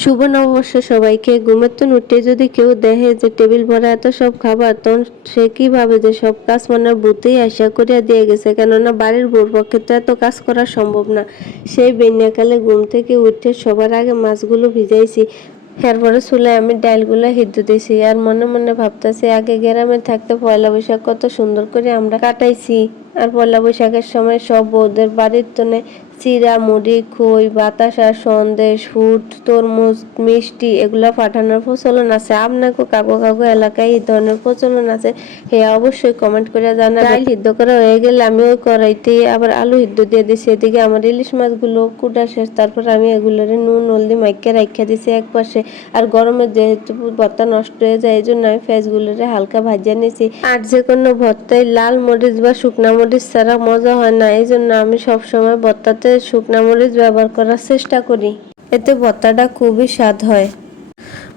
শুভ নববর্ষ সবাইকে। ঘুমের তো উঠে যদি কেউ দেখে যে টেবিল ভরা এত সব খাবার, তখন সে কি ভাবে যে সব কাজ মনে ভূতেই আশা করিয়া দিয়ে গেছে, কেননা বাড়ির বউর পক্ষে তো এত কাজ করা সম্ভব না। সেই বেন্যাকালে ঘুম থেকে উঠে সবার আগে মাছগুলো ভিজাইছি, এরপরে চুলায় আমি ডালগুলা সিদ্ধ দিয়েছি। আর মনে মনে ভাবতেছি আগে গ্রামে থাকতে পয়লা বৈশাখ কত সুন্দর করে আমরা কাটাইছি। আর পয়লা বৈশাখের সময় সব বউদের বাড়ির তনে চিরা, মুড়ি, খই, বাতাসা, সন্দেশ, ফুট, তরমুজ, মিষ্টি এগুলা পাঠানোর প্রচলন আছে। আপনাকে কাকু কাকু এলাকায় এই ধরনের প্রচলন আছে? হ্যাঁ, অবশ্যই কমেন্ট করে জানাবেন। ডাল সিদ্ধ করা হয়ে গেলে আমি ওই কড়াইতে আবার আলু সিদ্ধ দিয়ে দিছি। এদিকে আমার ইলিশ মাছগুলো কুটা শেষ, তারপর আমি এগুলোরে নুন হলদি মাইকে রাখা দিছি এক পাশে। আর গরমে যেহেতু ভর্তা নষ্ট হয়ে যায়, এই জন্য আমি পেঁয়াজগুলোরে হালকা ভাজিয়ে নিয়েছি। আর যে কোনো ভর্তায় লাল মরিচ বা শুকনা মরিচ ছাড়া মজা হয় না, এই জন্য আমি সবসময় ভর্তাতে শুকনা মরিচ ব্যবহার করার চেষ্টা করি, এতে ভর্তাটা খুবই স্বাদ হয়।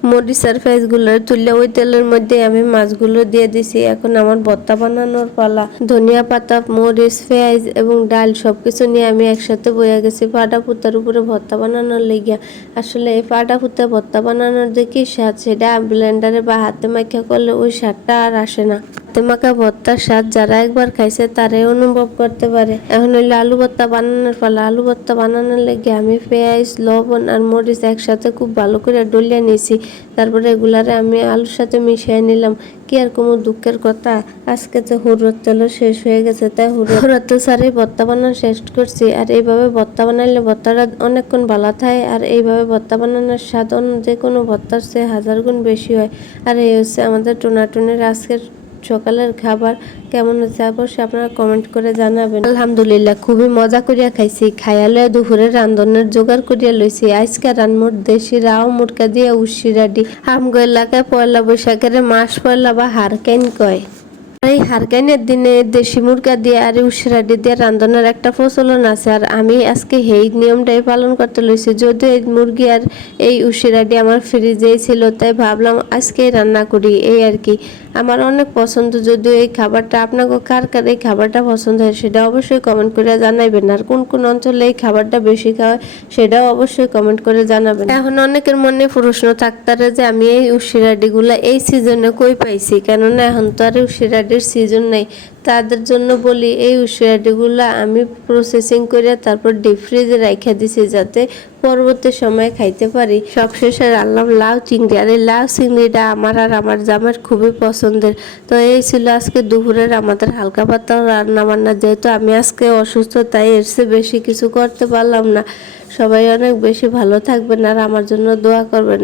মরিচার পেঁয়াজগুলো তুলে ওই তেলের মধ্যে আমি মাছগুলো দিয়ে দিছি। এখন আমার ভর্তা বানানোর পালা। ধনিয়া পাতা, মরিচ, পেঁয়াজ এবং ডাল সবকিছু নিয়ে আমি একসাথে বয়ে গেছি পাটা পুতার উপরে ভর্তা বানানোর লেগিয়া। আসলে এই পাটা পুতা ভর্তা বানানোর যে কি স্বাদ, সেটা ব্লেন্ডারে বা হাতে মাখা করলে ওই স্বাদটা আর আসে না। হাতে মাখা ভর্তার স্বাদ যারা একবার খাইছে তারাই অনুভব করতে পারে। এখন হইলে আলু ভর্তা বানানোর পালা। আলু ভর্তা বানানোর লেগে আমি পেঁয়াজ, লবণ আর মরিচ একসাথে খুব ভালো করে ডলিয়ে নিয়েছি। তারপরে এগুলারে আমি আলুর সাথে মিশিয়ে নিলাম। কি আর কোনো দুঃখের কথা, আজকে তো হুড়োর তেলও শেষ হয়ে গেছে, তাই হুড়োর তেল ছাড়াই ভর্তা বানানো শেষ করছি। আর এইভাবে ভর্তা বানাইলে ভর্তাটা অনেকক্ষণ ভালো থাকে। আর এইভাবে ভর্তা বানানোর স্বাদ অন্য যে কোনো ভর্তার চেয়ে 1000 গুণ বেশি হয়। আর এই হচ্ছে আমাদের টোনাটুনির আজকের সকালের খাবার। কেমন হচ্ছে অবশ্যই আপনারা কমেন্ট করে জানাবেন। আলহামদুলিল্লাহ, খুবই মজা করিয়া খাইছি। খাইয়ালে দুপুরে রান্ধনের জোগাড় করিয়া লইছি। আজকে রান্নর দেশি রাও মুরকা দিয়ে উশিরাডি। আমগো এলাকায় পয়লা বৈশাখের মাস পয়লা বা হারকেন কয়। এই হারকাইনের দিনে দেশি মুরগা দিয়ে আর উশিরাডি দিয়ে রান্ধনের একটা প্রচলন আছে। আর আমি আজকে এই নিয়মটাই পালন করতে লইছি। যদিও এই মুরগি আর এই উশিরাডি আমার ফ্রিজেই ছিল, তাই ভাবলাম আজকেই রান্না করি, এই আর কি। আমার অনেক পছন্দ। যদিও এই খাবারটা আপনাকে কার কার এই খাবারটা পছন্দ হয় সেটা অবশ্যই কমেন্ট করে জানাবেন। আর কোন কোন অঞ্চলে এই খাবারটা বেশি খাওয়া সেটাও অবশ্যই কমেন্ট করে জানাবেন। এখন অনেকের মনে প্রশ্ন থাকতারে যে আমি এই উশিরাডিগুলা এই সিজনে কই পাইছি, কেননা এখন তো আর উশিরাডির সিজন নেই। তাদের জন্য বলি, এই উশিরাডিগুলা আমি প্রসেসিং করে তারপর ডিপ ফ্রিজে রাখা দিছি, যাতে পরবর্তী সময়ে খাইতে পারি। সবশেষে রান্নাম লাউ চিংড়ি। আর এই লাউ চিংড়িটা আমার আর আমার জামার খুবই পছন্দের। তো এই ছিল আজকে দুপুরের আমাদের হালকা পাতলা রান্না বান্না। যেহেতু আমি আজকে অসুস্থ, তাই এর চেয়ে বেশি কিছু করতে পারলাম না। সবাই অনেক বেশি ভালো থাকবেন আর আমার জন্য দোয়া করবেন।